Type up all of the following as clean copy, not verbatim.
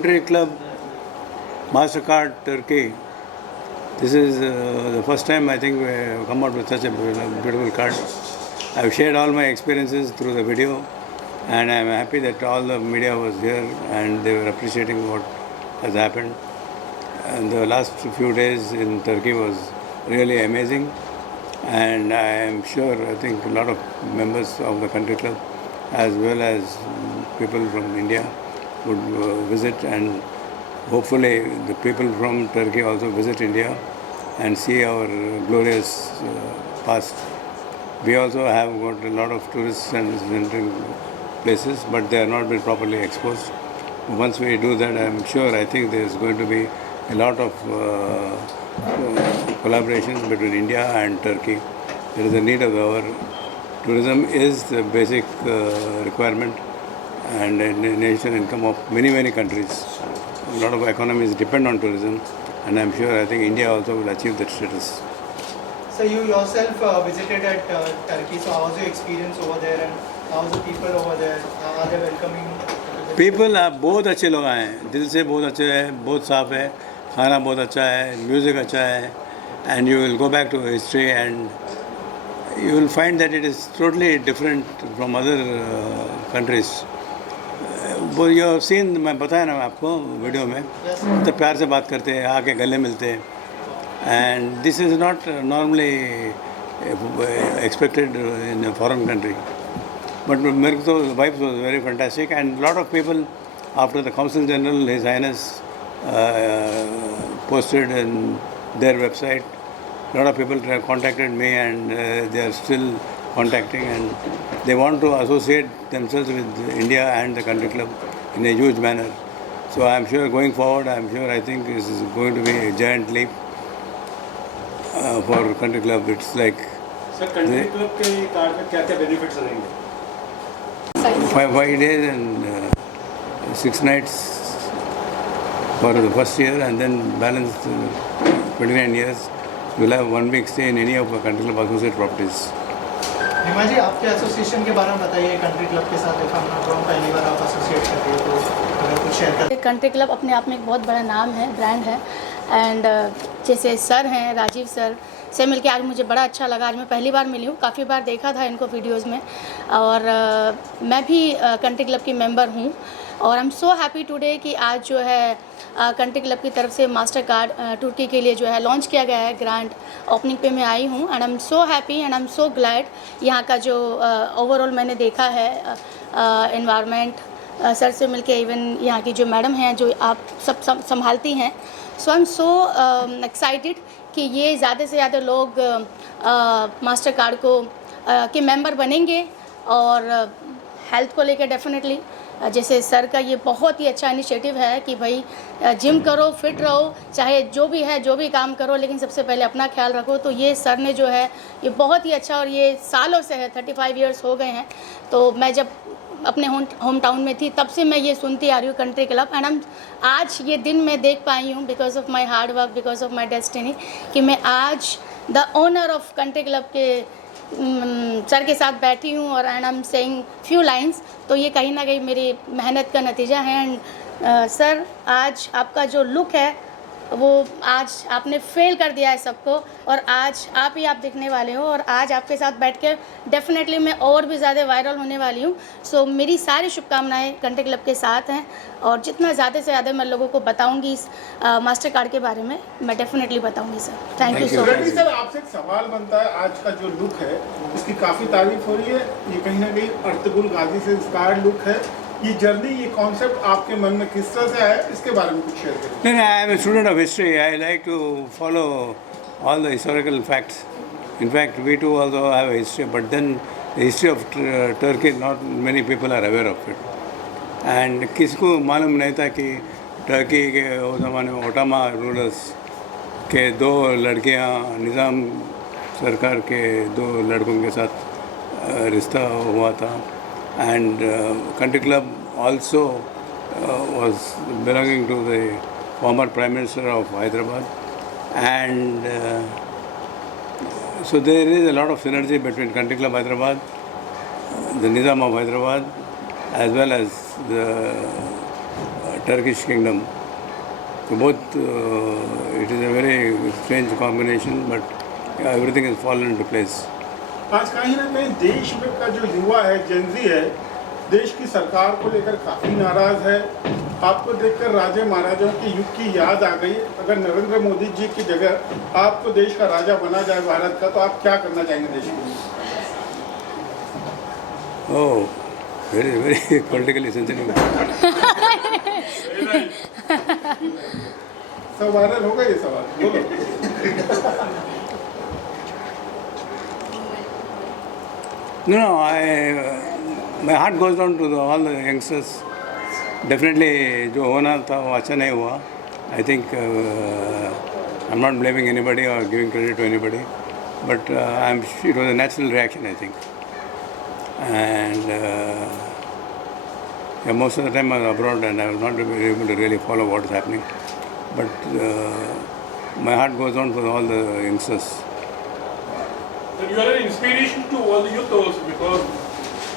Country Club MasterCard Turkey. This is the first time I think we have come out with such a beautiful card. I've shared all my experiences through the video, and I'm happy that all the media was here and they were appreciating what has happened. And the last few days in Turkey was really amazing, and I am sure, I think a lot of members of the Country Club as well as people from India would visit, and hopefully the people from Turkey also visit India and see our glorious past. We also have got a lot of tourists and visiting places, but they are not been properly exposed. Once we do that, I'm sure, I think there is going to be a lot of collaborations between India and Turkey. There is a need of our tourism is the basic requirement and a national income of many countries. A lot of economies depend on tourism, and I'm sure, I think India also will achieve that status. So you yourself visited at Turkey, so how was your experience over there and how are the people over there? Are they welcoming? People बहुत अच्छे लोग आए हैं, दिल से बहुत अच्छे हैं, बहुत साफ़ है, खाना बहुत अच्छा है, म्यूज़िक अच्छा है, and you will go back to history and you will find that it is totally different from other countries. वो you have seen, मैं बताया ना आपको वीडियो में, तो प्यार से बात करते हैं, आके गले मिलते हैं, and this is not normally expected in a foreign country. But मेरे को तो vibes was very fantastic, and a lot of people after the Consul General, His Highness posted in their website, a lot of people contacted me, and they are still contacting, and they want to associate themselves with India and the Country Club in a huge manner. So I'm sure going forward, I think this is going to be a giant leap for Country Club. It's like sir country club के card में क्या क्या benefits रहेंगे? 5 days and 6 nights for the first year, and then balance 29 years. You'll have 1 week stay in any of our Country Club associate properties. हिमा जी, आपके association के बारे में बताइए, कंट्री क्लब के साथ if I'm not wrong, पहली बार आप एसोसिएट कर रहे हो, तो अगर कुछ शेयर कर। कंट्री क्लब अपने आप में एक बहुत बड़ा नाम है, ब्रांड है, एंड जैसे सर हैं राजीव सर से मिलके आज मुझे बड़ा अच्छा लगा। आज मैं पहली बार मिली हूँ, काफ़ी बार देखा था इनको वीडियोस में, और मैं भी कंट्री क्लब की मेंबर हूँ, और I am so happy today कि आज जो है कंट्री क्लब की तरफ से मास्टर कार्ड तुर्की के लिए जो है लॉन्च किया गया है। ग्रैंड ओपनिंग पे मैं आई हूँ, and I am so happy and I am so glad. यहाँ का जो ओवरऑल मैंने देखा है एनवायरनमेंट, सर से मिलके, इवन यहाँ की जो मैडम हैं जो आप सब संभालती हैं, सो आई एम सो एक्साइटेड कि ये ज़्यादा से ज़्यादा लोग मास्टर कार्ड को के मेंबर बनेंगे, और हेल्थ को लेकर डेफिनेटली जैसे सर का ये बहुत ही अच्छा इनिशिएटिव है कि भाई जिम करो, फिट रहो, चाहे जो भी है, जो भी काम करो, लेकिन सबसे पहले अपना ख्याल रखो। तो ये सर ने जो है ये बहुत ही अच्छा, और ये सालों से है, 35 इयर्स हो गए हैं। तो मैं जब अपने होम टाउन में थी तब से मैं ये सुनती आ रही हूँ कंट्री क्लब, एंड आज ये दिन मैं देख पाई हूँ because of my hard work, because of my destiny, कि मैं आज the owner of country club के सर के साथ बैठी हूँ, और and I am saying few lines. तो ये कहीं ना कहीं मेरी मेहनत का नतीजा है। एंड सर, आज आपका जो लुक है वो आज आपने फेल कर दिया है सबको, और आज आप दिखने वाले हो, और आज आपके साथ बैठ के डेफिनेटली मैं और भी ज़्यादा वायरल होने वाली हूँ। सो मेरी सारी शुभकामनाएं कंट्री क्लब के साथ हैं, और जितना ज़्यादा से ज़्यादा मैं लोगों को बताऊंगी इस मास्टर कार्ड के बारे में, मैं डेफिनेटली बताऊंगी sir. Thank you so much. Sir, आपसे एक सवाल बनता है, आज का जो लुक है उसकी काफ़ी तारीफ हो रही है, ये कहीं ना कहीं अर्तुगरुल गाजी से इंस्पायर्ड लुक है। ये जर्नी, ये कॉन्सेप्ट आपके मन में किस तरह से आया, इसके बारे में कुछ शेयर करें। No, I am a student of history. I like to follow all the historical facts. In fact, we too also have a history, but then the history of Turkey, not many people are aware of it. And किसको मालूम नहीं था कि Turkey के उस ज़माने में ओटोमा rulers के 2 लड़कियां, निज़ाम सरकार के 2 लड़कों के साथ रिश्ता हुआ था। And Country Club also was belonging to the former Prime Minister of Hyderabad, and so there is a lot of synergy between Country Club Hyderabad, the Nizam of Hyderabad, as well as the Turkish kingdom. So both, it is a very strange combination, but everything has fallen into place. आज कहीं ना कहीं देश में का जो युवा है, जेनजी है, देश की सरकार को लेकर काफ़ी नाराज़ है। आपको देखकर राजे महाराजाओं के युग की याद आ गई। अगर नरेंद्र मोदी जी की जगह आपको देश का राजा बना जाए भारत का, तो आप क्या करना चाहेंगे देश के लिए? Oh, very politically sensitive. सब वायरल होगा ये सवाल, बोलो। No, my heart goes down to all the youngsters. Definitely, जो होना था वो अच्छा नहीं हुआ. I think I'm not blaming anybody or giving credit to anybody, but it was a natural reaction, I think. And most of the time I was abroad and I was not able to really follow what is happening. But my heart goes on for all the youngsters. You are an inspiration to all the youth also because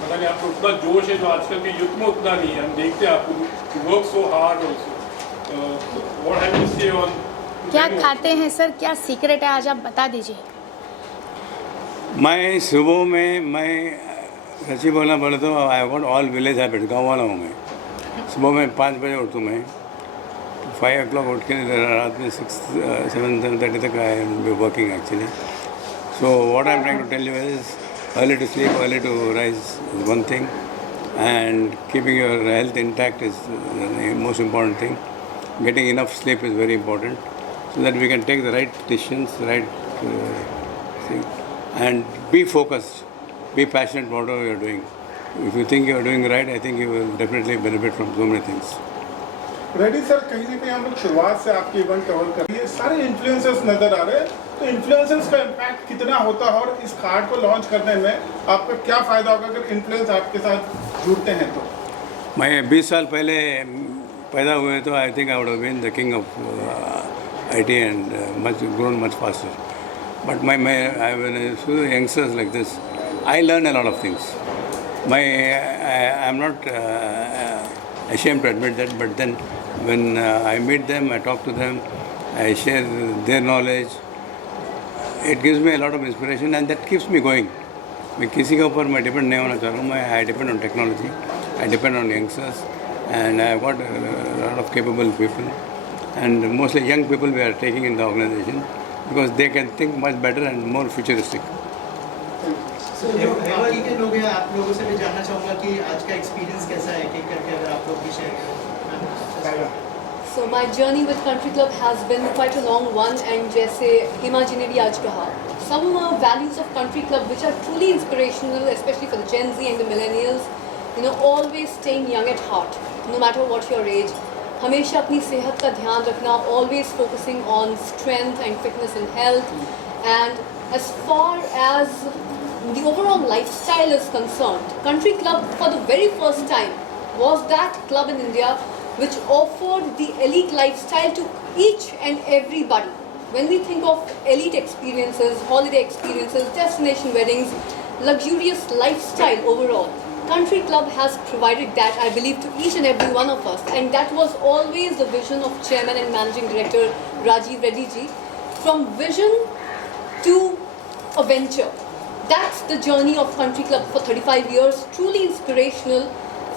पता नहीं आपको उतना जोश है जो आजकल के youth में उतना नहीं है. हम देखते हैं आपको you work so hard also. What have you say on? क्या खाते हैं सर, क्या सीक्रेट है, आज आप बता दीजिए. मैं सुबह में सच्ची बोलना पड़े तो I got all village habit. गाँव वाला हूँ मैं. सुबह में 5 बजे उठूँ मैं. 5 o'clock उठ के रात में 7:30 तक I am working actually. So what I'm trying to tell you is early to sleep, early to rise is one thing, and keeping your health intact is the most important thing. Getting enough sleep is very important so that we can take the right decisions, right thing, and be focused, be passionate whatever you're doing. If you think you're doing right, I think you will definitely benefit from so many things. Reddy sir, कहीं ना कहीं हम लोग शुरुआत से आपके event cover कर रही है, सारे इन्फ्लुएंसर्स नजर आ रहे हैं, तो इन्फ्लुएंसर्स का इम्पैक्ट कितना होता है और इस कार्ड को लॉन्च करने में आपका क्या फ़ायदा होगा अगर इन्फ्लुएंस आपके साथ जुड़ते हैं तो? मैं 20 साल पहले पैदा हुए तो I think I would have been the king of IT and grown much faster. But when I see youngsters like this, I learn a lot of things. I'm not ashamed to admit that, but then when I meet them, I talk to them, I share their knowledge, it gives me a lot of inspiration and that keeps me going. मैं किसी के ऊपर मैं depend नहीं होना चाह रहा हूँ. मैं I depend on technology, I depend on youngsters and I have got a lot of capable people and mostly young people we are taking in the organization because they can think much better and more futuristic. Rewari के लोग हैं, आप लोगों से भी जानना चाहूँगा कि आज का एक्सपीरियंस कैसा है, एक करके अगर आप लोग भी शेयर करें. So my journey with Country Club has been quite a long one, and जैसे हिमा जी ने भी आज कहा, some values of Country Club which are truly inspirational, especially for the Gen Z and the millennials. Always staying young at heart, no matter what your age. हमेशा अपनी सेहत का ध्यान रखना, always focusing on strength and fitness and health. And as far as the overall lifestyle is concerned, Country Club for the very first time was that club in India which offered the elite lifestyle to each and everybody. When we think of elite experiences, holiday experiences, destination weddings, luxurious lifestyle overall, Country Club has provided that, I believe, to each and every one of us, and that was always the vision of Chairman and Managing Director Rajiv Reddy ji. From vision to a venture, that's the journey of Country Club for 35 years. Truly inspirational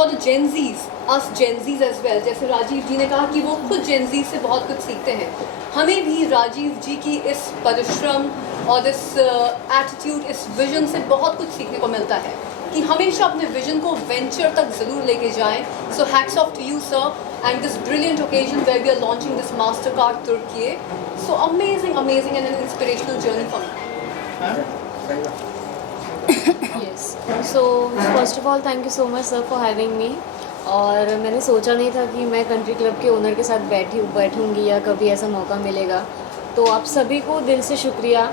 for the Gen Zs, us Gen Zs as well. जैसे राजीव जी ने कहा कि वो खुद Gen Z से बहुत कुछ सीखते हैं, हमें भी राजीव जी की इस परिश्रम और इस एटीट्यूड, इस विजन से बहुत कुछ सीखने को मिलता है कि हमेशा अपने विजन को वेंचर तक ज़रूर लेके जाएं. So hats off to you, sir, and this brilliant occasion where we are launching this Mastercard Turkey. So amazing and an inspirational journey for me. Yes. So first of all, thank you so much, sir, for having me. और मैंने सोचा नहीं था कि मैं country club के owner के साथ बैठूंगी या कभी ऐसा मौका मिलेगा. तो आप सभी को दिल से शुक्रिया.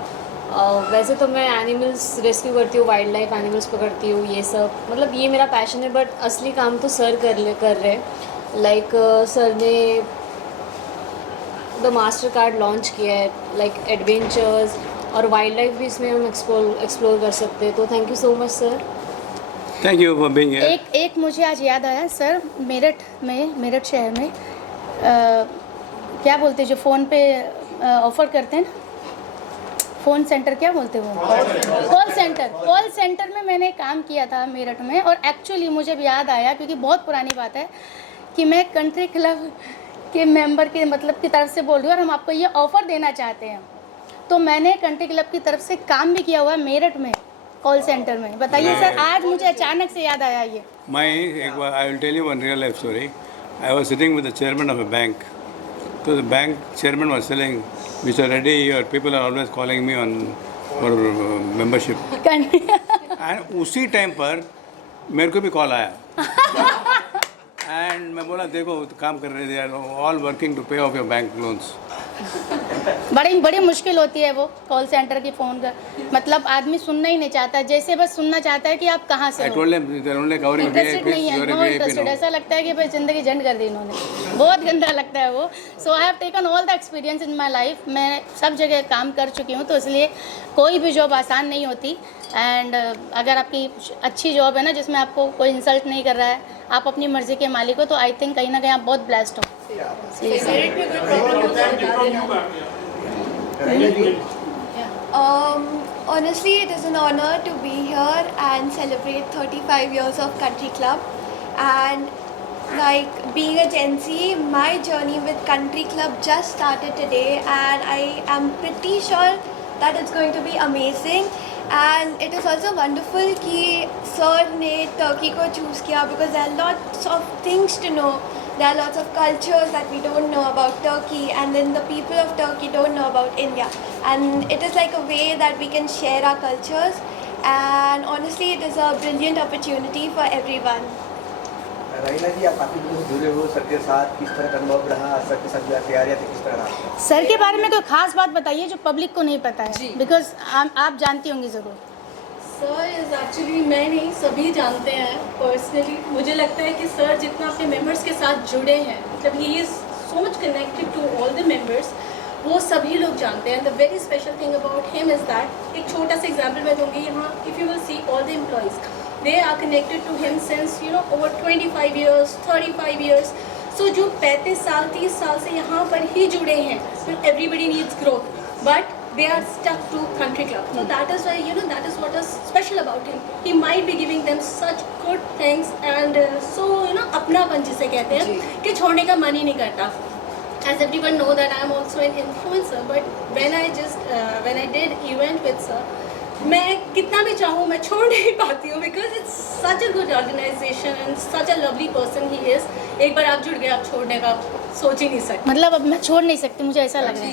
वैसे तो मैं एनिमल्स रेस्क्यू करती हूँ, वाइल्ड लाइफ एनिमल्स पकड़ती हूँ, ये सब मतलब ये मेरा पैशन है, बट असली काम तो सर कर रहे. लाइक सर ने द मास्टर कार्ड लॉन्च किया है, लाइक एडवेंचर्स और वाइल्ड लाइफ भी इसमें हम एक्सप्लोर कर सकते हैं. तो thank you so much sir. Thank you for being here. एक मुझे आज याद आया सर, मेरठ शहर में क्या बोलते हैं जो फ़ोन पे ऑफ़र करते हैं ना, फ़ोन सेंटर क्या बोलते हैं वो, कॉल सेंटर में मैंने काम किया था मेरठ में। और एक्चुअली मुझे भी याद आया, क्योंकि बहुत पुरानी बात है, कि मैं कंट्री क्लब के मेंबर के मतलब की तरफ से बोल रही हूँ और हम आपको ये ऑफ़र देना चाहते हैं। तो मैंने कंट्री क्लब की तरफ से काम भी किया हुआ है मेरठ में, कॉल सेंटर में। बताइए सर, आज मुझे अचानक से याद आया ये। I will tell you one real life story. I was sitting with the chairman of a bank. So the bank chairman was telling, Mr. Reddy, your people are always calling me for membership. And उसी time पर मेरे को भी call आया and मैं बोला देखो काम कर रहे थे, ऑल वर्किंग टू पे ऑफ योर बैंक लोन्स। बड़ी मुश्किल होती है वो कॉल सेंटर की फ़ोन का, मतलब आदमी सुनना ही नहीं चाहता, जैसे बस सुनना चाहता है कि आप कहाँ से हो। इंटरेस्टेड नहीं है, नो इंटरेस्टेड। ऐसा लगता है कि भाई ज़िंदगी झंड कर दी इन्होंने, बहुत गंदा लगता है वो। So I have taken all the experience in my life. मैं सब जगह काम कर चुकी हूँ, तो इसलिए कोई भी जॉब आसान नहीं होती। एंड अगर आपकी अच्छी जॉब है ना, जिसमें आपको कोई इंसल्ट नहीं कर रहा है, आप अपनी मर्ज़ी के मालिक हो, तो आई थिंक कहीं ना कहीं आप बहुत ब्लेस्ड हो। Honestly, it is an honor to be here and celebrate 35 years of Country Club. And like being a Gen Z, my journey with Country Club just started today, and I am pretty sure that it's going to be amazing. And it is also wonderful कि sir ने Turkey को choose किया, because there are lots of things to know. There are lots of cultures that we don't know about Turkey, and then the people of Turkey don't know about India. And it is like a way that we can share our cultures. And honestly, it is a brilliant opportunity for everyone. रहीना जी, आप काफ़ी लोग जुड़े हो sir के साथ, किस तरह का अनुभव रहा, सर के साथ तैयारियाँ थी किस तरह रहा? सर के बारे में कोई खास बात बताइए जो पब्लिक को नहीं पता है, बिकॉज आप जानती होंगी ज़रूर। सर इज़ एक्चुअली, मैं नहीं, सभी जानते हैं पर्सनली। मुझे लगता है कि सर जितना अपने मेंबर्स के साथ जुड़े हैं, मतलब he is so much connected to all the members, वो सभी लोग जानते हैं। The very special thing about him is that, एक छोटा सा एग्जाम्पल मैं दूँगी यहाँ, if you will see all the employees, they are connected to him since over 25 years, 35 years. So जो 35 साल 30 साल से यहाँ पर ही जुड़े हैं, everybody needs growth, but they are stuck to Country Club. So that is why that is what is special about him. He might be giving them such good things, and so अपनापन जिसे कहते हैं कि छोड़ने का मन ही नहीं करता. As everyone know that I am also an influencer, but when I did event with sir, मैं कितना भी चाहूँ मैं छोड़ नहीं पाती हूँ, because it's such a good organisation and such a lovely person he is. एक बार आप जुड़ गए, आप छोड़ने का सोच ही नहीं सकते। मतलब अब मैं छोड़ नहीं सकती, मुझे ऐसा लग रहा है।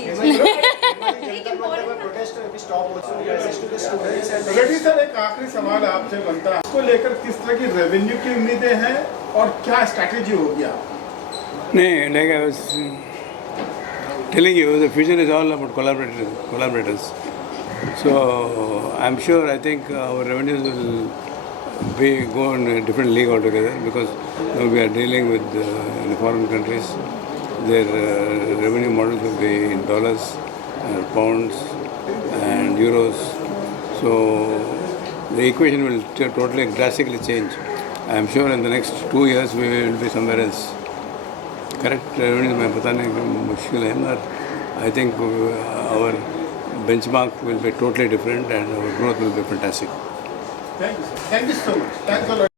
रेड्डी सर, एक आखिरी सवाल आपसे बनता है, इसको लेकर किस तरह की रेवेन्यू की उम्मीदें हैं और क्या स्ट्रैटेजी होगी आप? नहीं, like I was telling you, the future is all about collaborators. So I'm sure, I think our revenues will go in a different league altogether, because we are dealing with in foreign countries. Their revenue models will be in dollars, pounds, and euros. So the equation will totally drastically change. I'm sure in the next 2 years we will be somewhere else. Correct revenue में बताने मुश्किल है, but I think our benchmark will be totally different and our growth will be fantastic. Thank you, sir. Thank you so much. Thanks a lot.